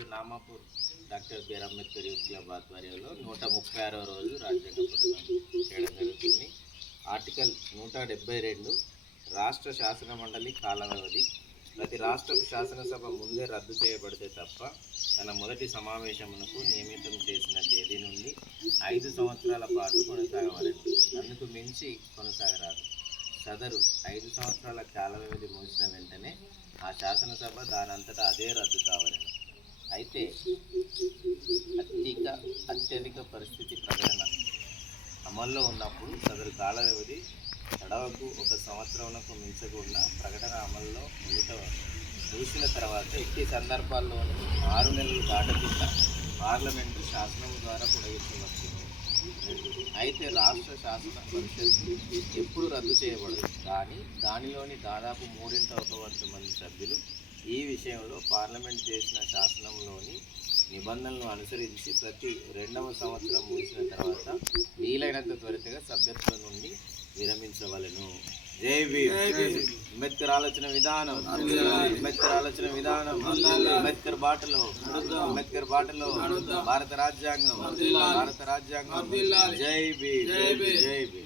ఈరోజు Namapur doctor B R Ambedkar youth club ఆధ్వర్యంలో 136వ రోజు రాజ్యాంగ పఠనం చేయడం జరుగుతుంది. ఆర్టికల్ 172 రాష్ట్ర శాసన మండలి కాల వ్యవధి ప్రతి రాష్ట్ర శాసనసభ ముందే రద్దు చేయబడితే తప్ప తన మొదటి సమావేశమునకు నియమితం చేసిన తేదీ నుండి 5 సంవత్సరాల పాటు కొనసాగవలెను. అందుకు మించి కొనసాగరాదు. సదరు 5 సంవత్సరాల కాల వ్యవధి ముగిసిన వెంటనే ఆ శాసనసభ దానంతటా అదే రద్దు కావలెను. అయితే అత్యధిక పరిస్థితి ప్రకటన అమల్లో ఉన్నప్పుడు సదరు కాల వ్యవధి తడవకు 1 సంవత్సరంకు మించకుండా ప్రకటన అమల్లో ముగిసిన తర్వాత ఎట్టి సందర్భాల్లోనూ 6 నెలలు దాటకుండా పార్లమెంటు శాసనం ద్వారా పొడిగించవచ్చు. అయితే రాష్ట్ర శాసన పరిషత్తు ఎప్పుడు రద్దు చేయబడదు, కానీ దానిలోని దాదాపు 3/1 మంది సభ్యులు ఈ విషయంలో పార్లమెంట్ చేసిన శాసనంలోని నిబంధనలను అనుసరించి ప్రతి 2వ సంవత్సరం ముగిసిన తర్వాత వీలైనంత త్వరితగా సభ్యత్వం నుండి విరమించవలెను. జై భీమ్. అంబేద్కర్ ఆలోచన విధానం, అంబేద్కర్ ఆలోచన విధానం, అంబేద్కర్ బాటలో భారత రాజ్యాంగం. జై భీమ్. జై భీమ్.